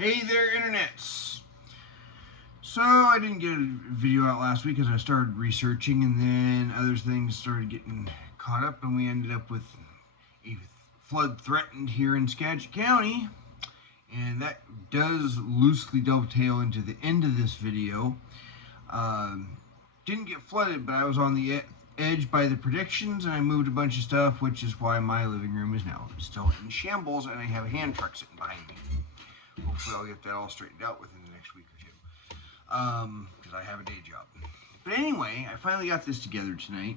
Hey there, internets! So, I didn't get a video out last week as I started researching, and then other things started getting caught up, and we ended up with a flood threatened here in Skagit County. And that does loosely dovetail into the end of this video. Didn't get flooded, but I was on the edge by the predictions, and I moved a bunch of stuff, which is why my living room is now still in shambles, and I have a hand truck sitting behind me. Hopefully I'll get that all straightened out within the next week or two, because I have a day job. But anyway, I finally got this together tonight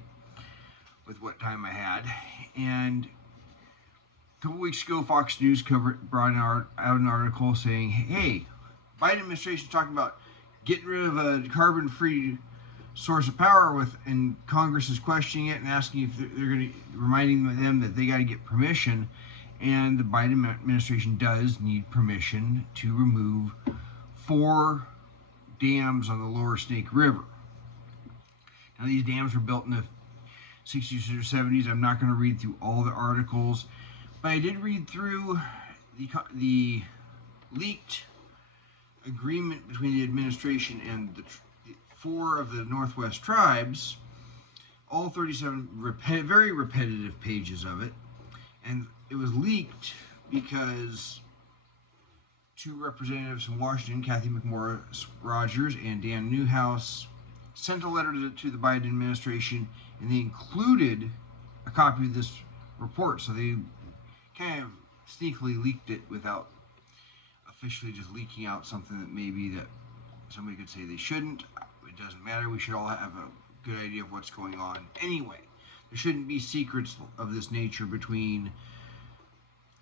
with what time I had, and a couple weeks ago Fox News brought out an article saying, hey, Biden administration is talking about getting rid of a carbon-free source of power, and Congress is questioning it and asking if they're going to, reminding them that they got to get permission. And the Biden administration does need permission to remove 4 dams on the lower Snake River. Now, these dams were built in the 60s or 70s. I'm not going to read through all the articles, but I did read through the leaked agreement between the administration and the 4 of the Northwest tribes, all 37 very repetitive pages of it. And it was leaked because 2 representatives from Washington, Kathy McMorris Rogers and Dan Newhouse, sent a letter to the Biden administration, and they included a copy of this report. So they kind of sneakily leaked it without officially just leaking out something that maybe that somebody could say they shouldn't. It doesn't matter. We should all have a good idea of what's going on anyway. There shouldn't be secrets of this nature between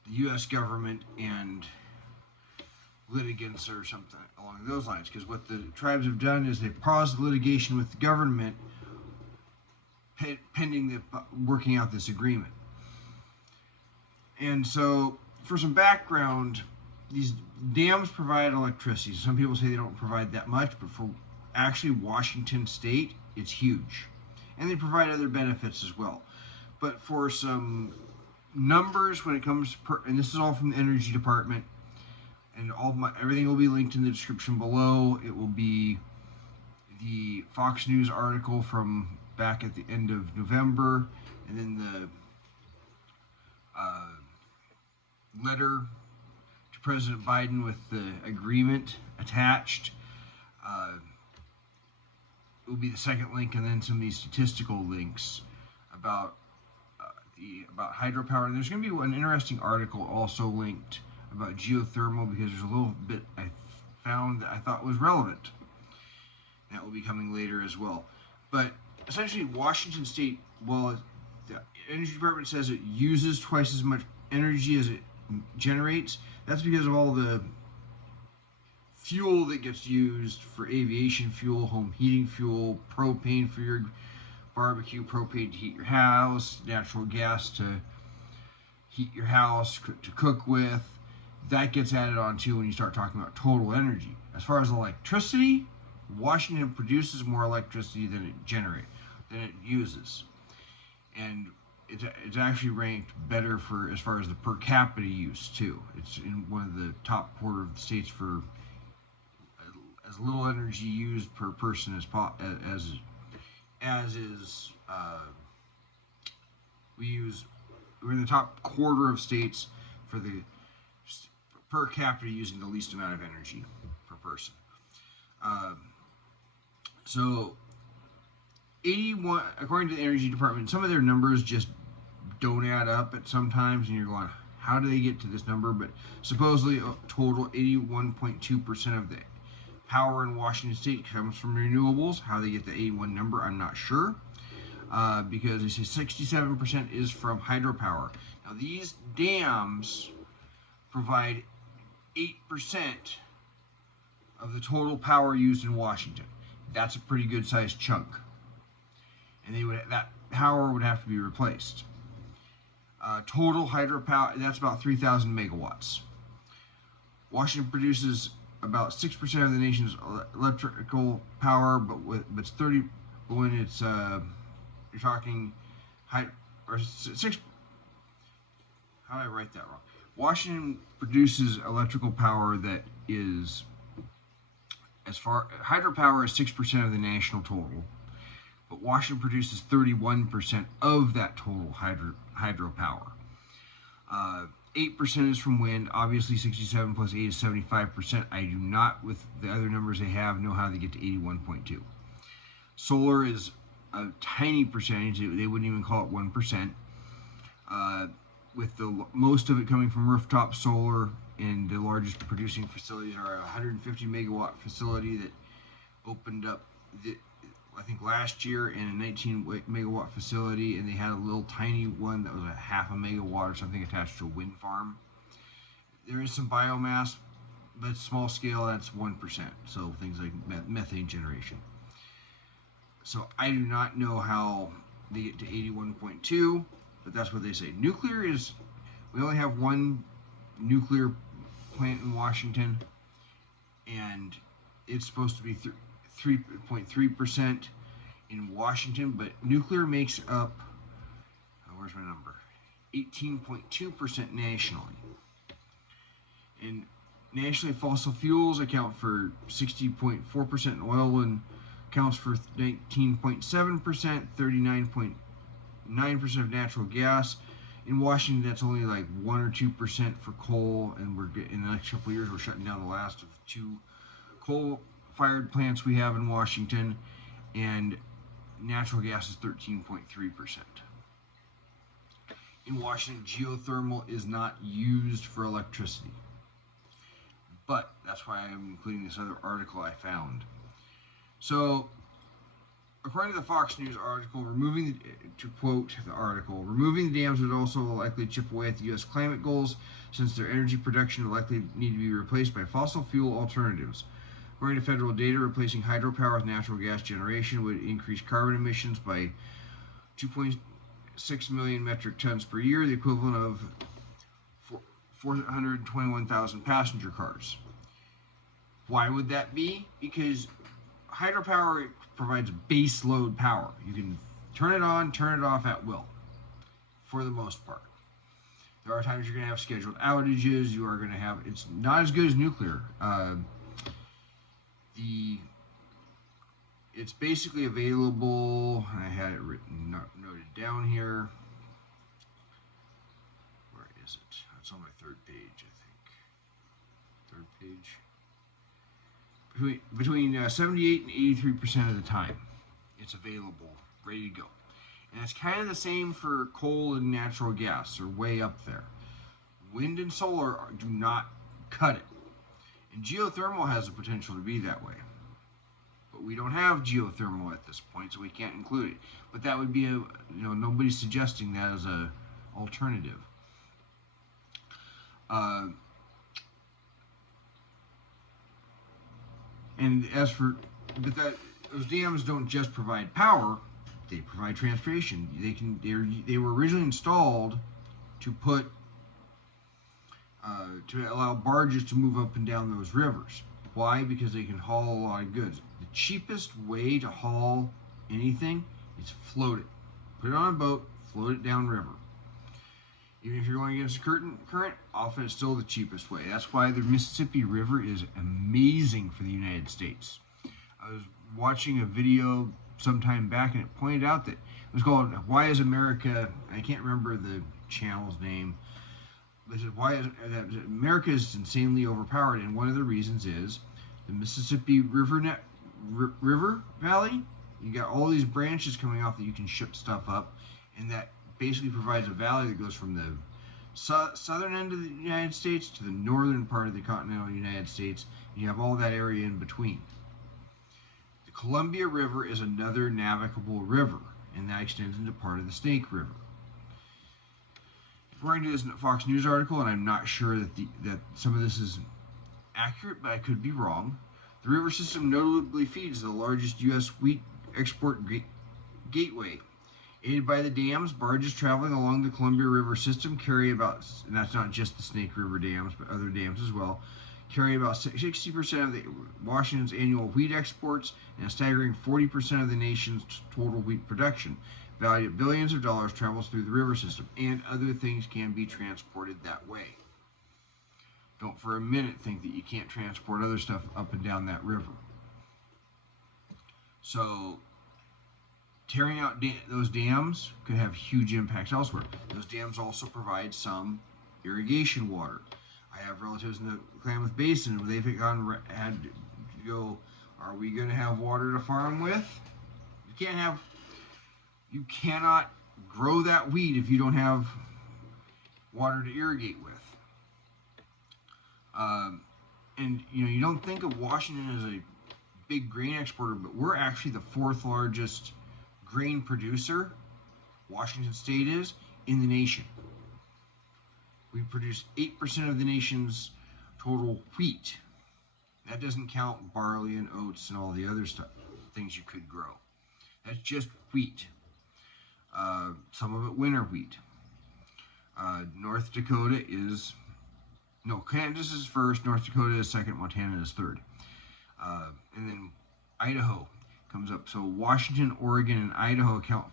the U.S. government and litigants or something along those lines, because what the tribes have done is they've paused the litigation with the government pending the working out this agreement. And so, for some background, these dams provide electricity. Some people say they don't provide that much, but for actually Washington State, it's huge. And they provide other benefits as well. But for some numbers when it comes to, and this is all from the Energy Department, and everything will be linked in the description below. It will be the Fox News article from back at the end of November, and then the letter to President Biden with the agreement attached. It will be the second link, and then some of these statistical links about about hydropower. And there's going to be an interesting article also linked about geothermal, because there's a little bit I found that I thought was relevant. That will be coming later as well. But essentially, Washington State, while the Energy Department says it uses twice as much energy as it generates, that's because of all the fuel that gets used for aviation fuel, home heating fuel, propane for your barbecue, propane to heat your house, natural gas to heat your house, to cook with. That gets added on too when you start talking about total energy. As far as electricity, Washington produces more electricity than it uses. And it's actually ranked better for as far as the per capita use too. It's in one of the top quarter of the states for as little energy used per person as is. We're in the top quarter of states for the per capita using the least amount of energy per person. So 81, according to the Energy Department, some of their numbers just don't add up at sometimes, and you're going, how do they get to this number? But supposedly a total 81.2% of the power in Washington State comes from renewables. How they get the 81 number, I'm not sure, because they say 67% is from hydropower. Now these dams provide 8% of the total power used in Washington. That's a pretty good sized chunk, and that power would have to be replaced. Total hydropower, that's about 3,000 megawatts. Washington produces about 6% of the nation's electrical power, but it's 30 when it's you're talking high or 6. How did I write that wrong? Washington produces electrical power that is hydropower is 6% of the national total, but Washington produces 31% of that total hydropower. 8% is from wind. Obviously, 67 plus 8 is 75%. I do not, with the other numbers they have, know how they get to 81.2. Solar is a tiny percentage. They wouldn't even call it 1%. With the most of it coming from rooftop solar, and the largest producing facilities are a 150 megawatt facility that opened up, I think last year, in a 19 megawatt facility, and they had a little tiny one that was a half a megawatt or something attached to a wind farm. There is some biomass, but small scale, that's 1%. So things like methane generation. So I do not know how they get to 81.2, but that's what they say. Nuclear is, we only have one nuclear plant in Washington, and it's supposed to be 3.3% in Washington, but nuclear makes up, where's my number? 18.2% nationally. And nationally, fossil fuels account for 60.4%, and oil and accounts for 19.7%, 39.9% of natural gas. In Washington, that's only like 1 or 2% for coal, and in the next couple of years, we're shutting down the last of 2 coal-fired plants we have in Washington, and natural gas is 13.3%. In Washington, geothermal is not used for electricity, but that's why I'm including this other article I found. So, according to the Fox News article, to quote the article, removing the dams would also likely chip away at the U.S. climate goals, since their energy production would likely need to be replaced by fossil fuel alternatives. According to federal data, replacing hydropower with natural gas generation would increase carbon emissions by 2.6 million metric tons per year, the equivalent of 421,000 passenger cars. Why would that be? Because hydropower provides base load power. You can turn it on, turn it off at will, for the most part. There are times you're going to have scheduled outages. You are going to have, it's not as good as nuclear. It's basically available, and I had it written, noted down here. Where is it? It's on my 3rd page, I think. 3rd page. Between 78 and 83% of the time, it's available, ready to go. And it's kind of the same for coal and natural gas. They're way up there. Wind and solar do not cut it. And geothermal has the potential to be that way. But we don't have geothermal at this point, so we can't include it. But that would be nobody's suggesting that as a alternative. Those dams don't just provide power; they provide transportation. They were originally installed to allow barges to move up and down those rivers. Why? Because they can haul a lot of goods. The cheapest way to haul anything is float it. Put it on a boat, float it downriver. Even if you're going against the current, often it's still the cheapest way. That's why the Mississippi River is amazing for the United States. I was watching a video sometime back, and it pointed out that it was called "Why is America?" I can't remember the channel's name. They said, "Why is America is insanely overpowered?" And one of the reasons is the Mississippi River Valley. You got all these branches coming off that you can ship stuff up, and that basically provides a valley that goes from the southern end of the United States to the northern part of the continental United States. And you have all that area in between. The Columbia River is another navigable river, and that extends into part of the Snake River. According to this Fox News article, and I'm not sure that some of this is accurate, but I could be wrong, the river system notably feeds the largest U.S. wheat export gateway. Aided by the dams, barges traveling along the Columbia River system carry about, and that's not just the Snake River dams, but other dams as well, carry about 60% of Washington's annual wheat exports and a staggering 40% of the nation's total wheat production. Valued at billions of dollars travels through the river system, and other things can be transported that way. Don't for a minute think that you can't transport other stuff up and down that river. So tearing out those dams could have huge impacts elsewhere. Those dams also provide some irrigation water. I have relatives in the Klamath Basin where they've had to go, are we going to have water to farm with? You cannot grow that wheat if you don't have water to irrigate with. And you don't think of Washington as a big grain exporter, but we're actually the fourth largest grain producer, Washington State is, in the nation. We produce 8% of the nation's total wheat. That doesn't count barley and oats and all the other things you could grow. That's just wheat. Some of it winter wheat. North Dakota is, Kansas is first, North Dakota is second, Montana is third. And then Idaho comes up. So Washington, Oregon, and Idaho account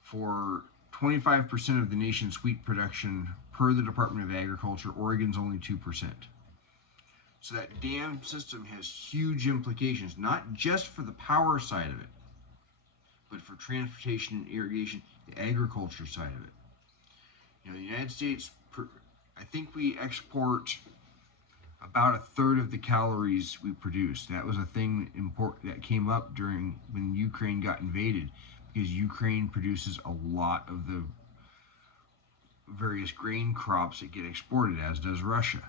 for 25% of the nation's wheat production per the Department of Agriculture. Oregon's only 2%. So that dam system has huge implications, not just for the power side of it, but for transportation and irrigation, the agriculture side of it. The United States, I think we export about a third of the calories we produce. That was a thing that came up during when Ukraine got invaded, because Ukraine produces a lot of the various grain crops that get exported, as does Russia.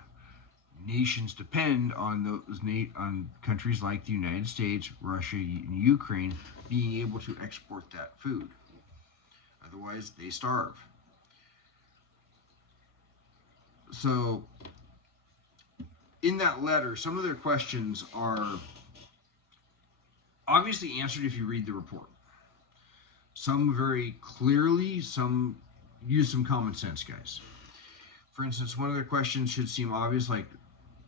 Nations depend on on countries like the United States, Russia, and Ukraine being able to export that food. Otherwise, they starve. So, in that letter, some of their questions are obviously answered if you read the report. Some very clearly, some use some common sense, guys. For instance, one of their questions should seem obvious, like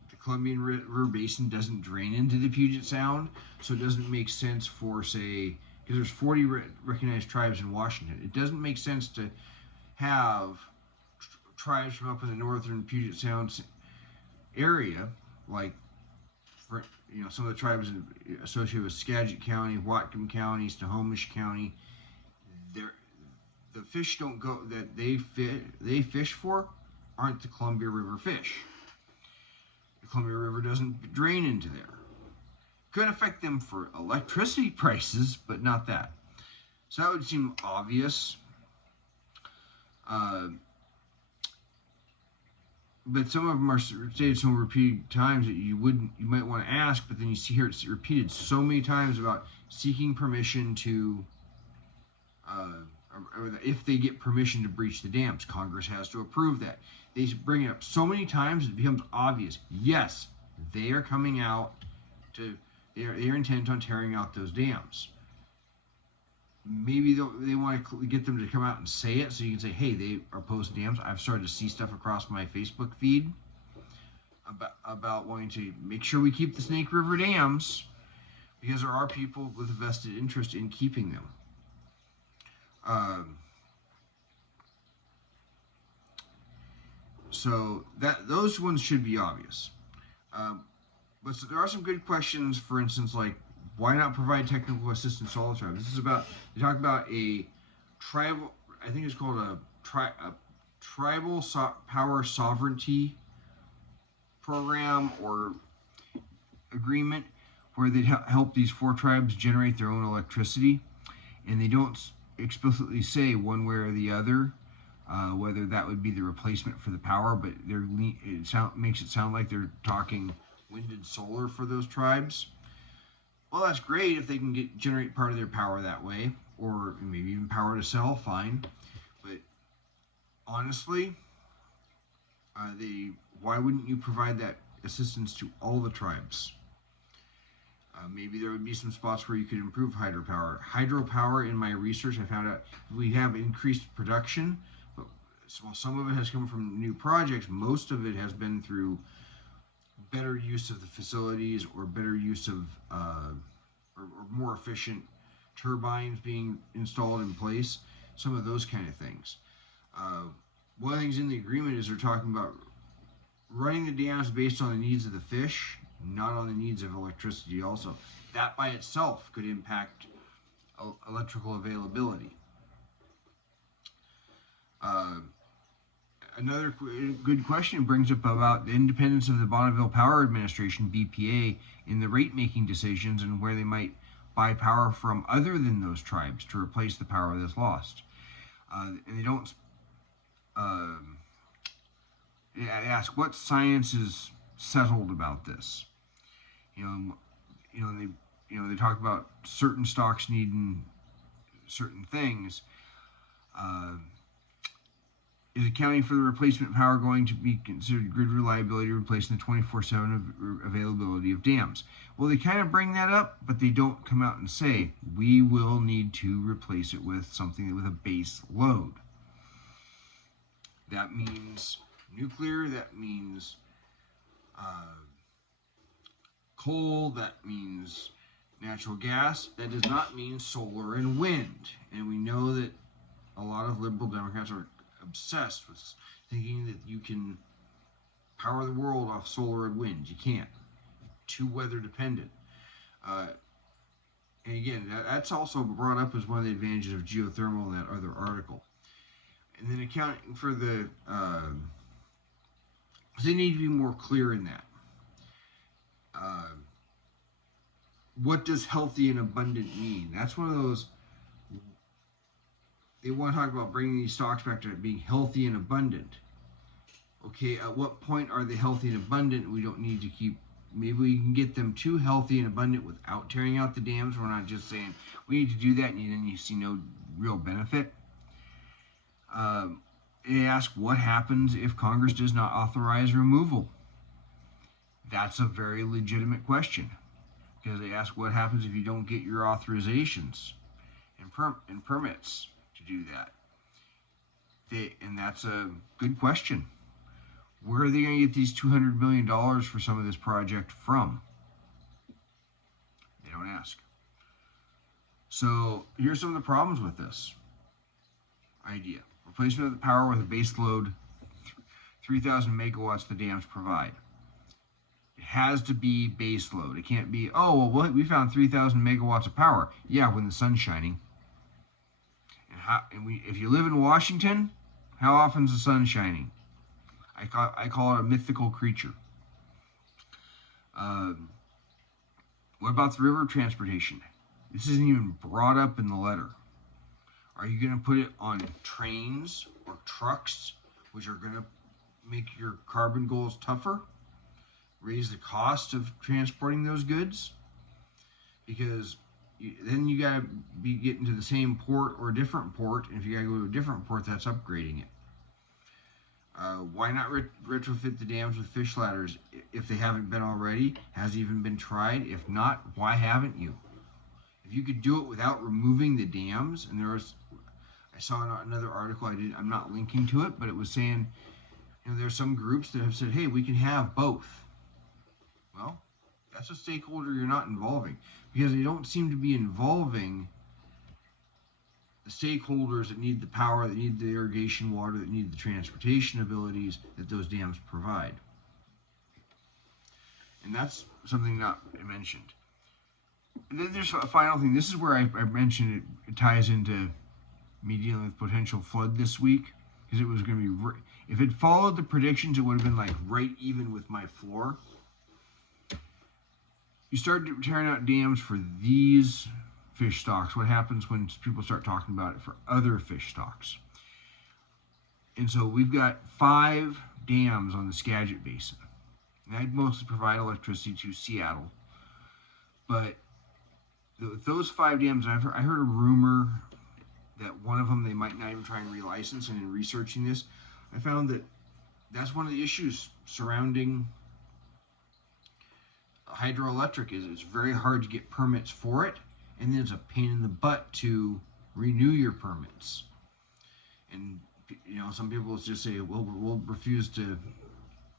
the Columbian River Basin doesn't drain into the Puget Sound, so it doesn't make sense for, say, because there's 40 recognized tribes in Washington. It doesn't make sense to have tribes from up in the northern Puget Sound area, like some of the tribes associated with Skagit County, Whatcom County, Snohomish County. The fish don't go that they fish for aren't the Columbia River fish. The Columbia River doesn't drain into there. Could affect them for electricity prices, but not that. So that would seem obvious. But some of them are stated so repeated times that you might want to ask, but then you see here it's repeated so many times about seeking permission to, or if they get permission to breach the dams. Congress has to approve that. They bring it up so many times it becomes obvious. Yes, they are coming out to, they are intent on tearing out those dams. Maybe they want to get them to come out and say it, so you can say, hey, they are opposed to dams. I've started to see stuff across my Facebook feed about wanting to make sure we keep the Snake River dams, because there are people with a vested interest in keeping them. So those ones should be obvious. But so there are some good questions, for instance, like, why not provide technical assistance to all the tribes? This is about, they talk about a tribal, I think it's called a tribal power sovereignty program or agreement, where they help these 4 tribes generate their own electricity. And they don't explicitly say one way or the other whether that would be the replacement for the power, but makes it sound like they're talking wind and solar for those tribes. Well, that's great if they can generate part of their power that way, or maybe even power to sell, fine. But honestly, why wouldn't you provide that assistance to all the tribes? Maybe there would be some spots where you could improve hydropower. Hydropower, in my research, I found out we have increased production, but while some of it has come from new projects, most of it has been through better use of the facilities, or better use of or more efficient turbines being installed in place, some of those kind of things. One of the things in the agreement is they're talking about running the dams based on the needs of the fish, not on the needs of electricity also. That by itself could impact electrical availability. Another good question brings up about the independence of the Bonneville Power Administration, BPA, in the rate-making decisions and where they might buy power from other than those tribes to replace the power that's lost. And they don't ask what science is settled about this. They talk about certain stocks needing certain things. Is accounting for the replacement power going to be considered grid reliability, replacing the 24/7 availability of dams? Well, they kind of bring that up, but they don't come out and say, we will need to replace it with something with a base load. That means nuclear, that means coal, that means natural gas. That does not mean solar and wind. And we know that a lot of liberal Democrats are obsessed with thinking that you can power the world off solar and wind. You can't. Too weather dependent. And again, that's also brought up as one of the advantages of geothermal in that other article. And then accounting for the, they need to be more clear in that. What does healthy and abundant mean? That's one of those. They want to talk about bringing these stocks back to being healthy and abundant. Okay, at what point are they healthy and abundant? We don't need to keep. Maybe we can get them too healthy and abundant without tearing out the dams. We're not just saying we need to do that and then you see no real benefit. They ask what happens if Congress does not authorize removal. That's a very legitimate question, because they ask what happens if you don't get your authorizations and permits to do that. And that's a good question. Where are they going to get these $200 million for some of this project from? They don't ask. So here's some of the problems with this idea. Replacement of the power with a base load, 3,000 megawatts the dams provide. It has to be base load. It can't be, oh, well, we found 3,000 megawatts of power. Yeah, when the sun's shining. If you live in Washington, how often is the sun shining? I call it a mythical creature. What about the river transportation? This isn't even brought up in the letter. Are you going to put it on trains or trucks, which are going to make your carbon goals tougher? Raise the cost of transporting those goods? Because then you got to be getting to the same port or a different port. And if you got to go to a different port, that's upgrading it. Why not retrofit the dams with fish ladders if they haven't been already? Has it even been tried? If not, why haven't you? If you could do it without removing the dams, and I saw another article, I'm not linking to it, but it was saying, there's some groups that have said, hey, we can have both. Well, that's a stakeholder you're not involving, because they don't seem to be involving the stakeholders that need the power, that need the irrigation water, that need the transportation abilities that those dams provide. And that's something not mentioned. And then there's a final thing. This is where I mentioned it ties into me dealing with potential flood this week, because it was going to be, if it followed the predictions, it would have been like right even with my floor. You start tearing out dams for these fish stocks. What happens when people start talking about it for other fish stocks? And so we've got 5 dams on the Skagit Basin. And they mostly provide electricity to Seattle. But those 5 dams, I heard a rumor that one of them they might not even try and relicense. And in researching this, I found that that's one of the issues surrounding hydroelectric. Is it's very hard to get permits for it, and then it's a pain in the butt to renew your permits. And some people just say, well, we'll refuse to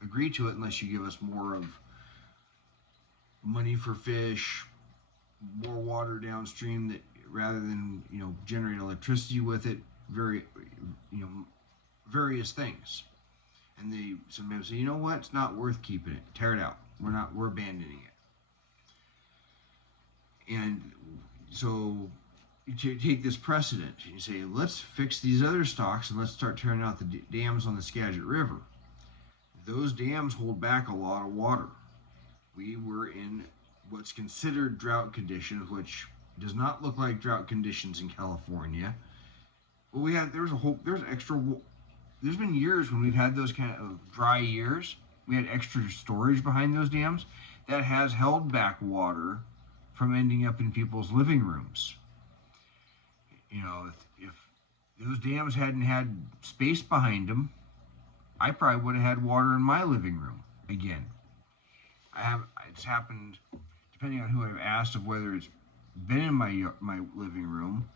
agree to it unless you give us more of money for fish, more water downstream, that rather than generate electricity with it, various things. And they sometimes say, you know what, it's not worth keeping it. Tear it out. We're abandoning it. And so you take this precedent and you say, let's fix these other stocks and let's start tearing out the dams on the Skagit River. Those dams hold back a lot of water. We were in what's considered drought conditions, which does not look like drought conditions in California. But there's been years when we've had those kind of dry years. We had extra storage behind those dams that has held back water from ending up in people's living rooms. You know, if those dams hadn't had space behind them, I probably would have had water in my living room again. It's happened, depending on who I've asked, of whether it's been in my living room.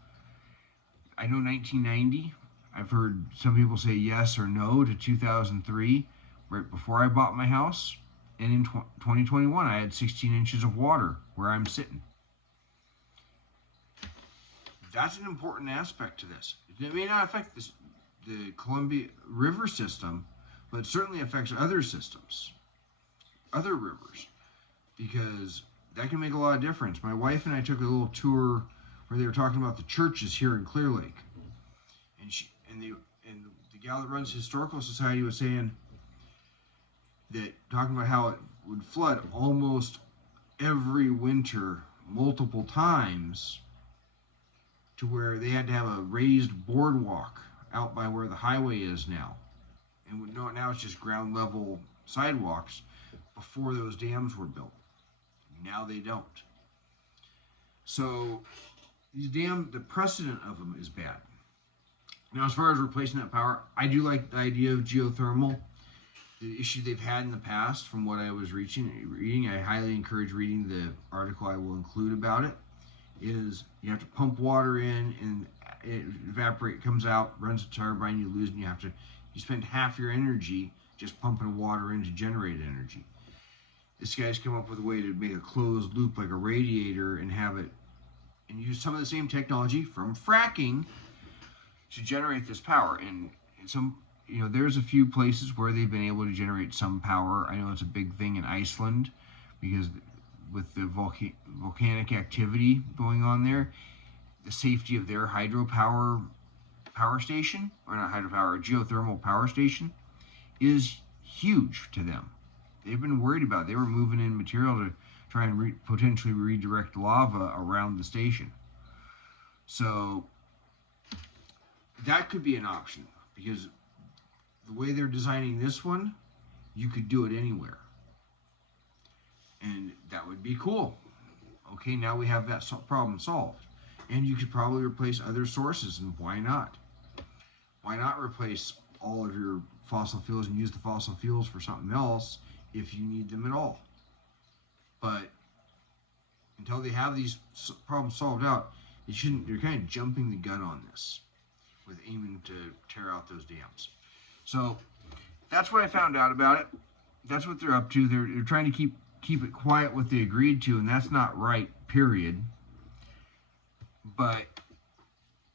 I know 1990. I've heard some people say yes or no to 2003, right before I bought my house. And in 2021, I had 16 inches of water where I'm sitting. That's an important aspect to this. It may not affect the Columbia River system, but it certainly affects other systems, other rivers, because that can make a lot of difference. My wife and I took a little tour where they were talking about the churches here in Clear Lake, and the gal that runs the Historical Society was saying that, talking about how it would flood almost every winter multiple times, to where they had to have a raised boardwalk out by where the highway is now. And now it's just ground level sidewalks before those dams were built. Now they don't. So these the precedent of them is bad. Now, as far as replacing that power, I do like the idea of geothermal. The issue they've had in the past, from what I was reading, I highly encourage reading the article I will include about it, is you have to pump water in and it comes out, runs a turbine, you lose, and you spend half your energy just pumping water in to generate energy. This guy's come up with a way to make a closed loop like a radiator and use some of the same technology from fracking to generate this power. And there's a few places where they've been able to generate some power. I know it's a big thing in Iceland because with the volcanic activity going on there, the safety of their hydropower power station, or not hydropower, geothermal power station, is huge to them. They've been worried about it. They were moving in material to try and potentially redirect lava around the station. So that could be an option, because the way they're designing this one, you could do it anywhere. And that would be cool. Okay, now we have that problem solved. And you could probably replace other sources, and why not? Why not replace all of your fossil fuels and use the fossil fuels for something else if you need them at all? But until they have these problems solved out, they're kind of jumping the gun on this with aiming to tear out those dams. So that's what I found out about it. That's what they're up to. They're trying to keep it quiet what they agreed to, and that's not right, period. But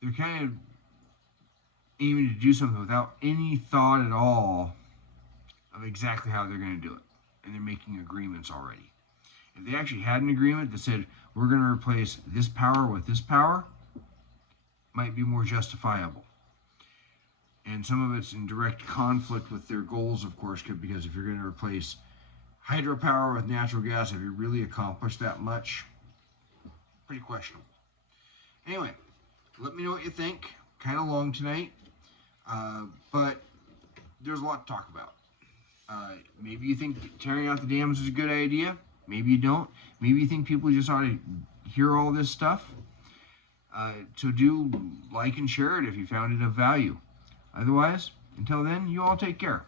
they're kind of aiming to do something without any thought at all of exactly how they're going to do it. And they're making agreements already. If they actually had an agreement that said, we're going to replace this power with this power, might be more justifiable. And some of it's in direct conflict with their goals, of course, because if you're going to replace hydropower with natural gas, have you really accomplished that much? Pretty questionable. Anyway, let me know what you think. Kind of long tonight, but there's a lot to talk about. Maybe you think tearing out the dams is a good idea. Maybe you don't. Maybe you think people just ought to hear all this stuff. So do like and share it if you found it of value. Otherwise, until then, you all take care.